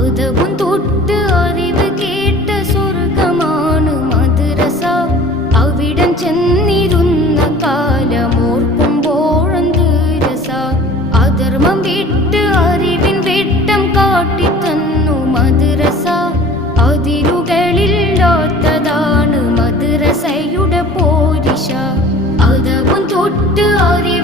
അതവും തൊട്ട് അറിവ് കേട്ട സ്വർഗമാണ് മദ്രസ. അവിടം ചെന്നിരുന്ന കാലമോർക്കുമ്പോഴെന്ത് രസ. അധർമ്മം വിട്ട് അറിവിൻ വെട്ടം കാട്ടിത്തന്നു മദ്രസ. അതിരുകളില്ലാത്തതാണ് മദ്രസയുടെ പോരിശ. അതവും തൊട്ട് അറിവ്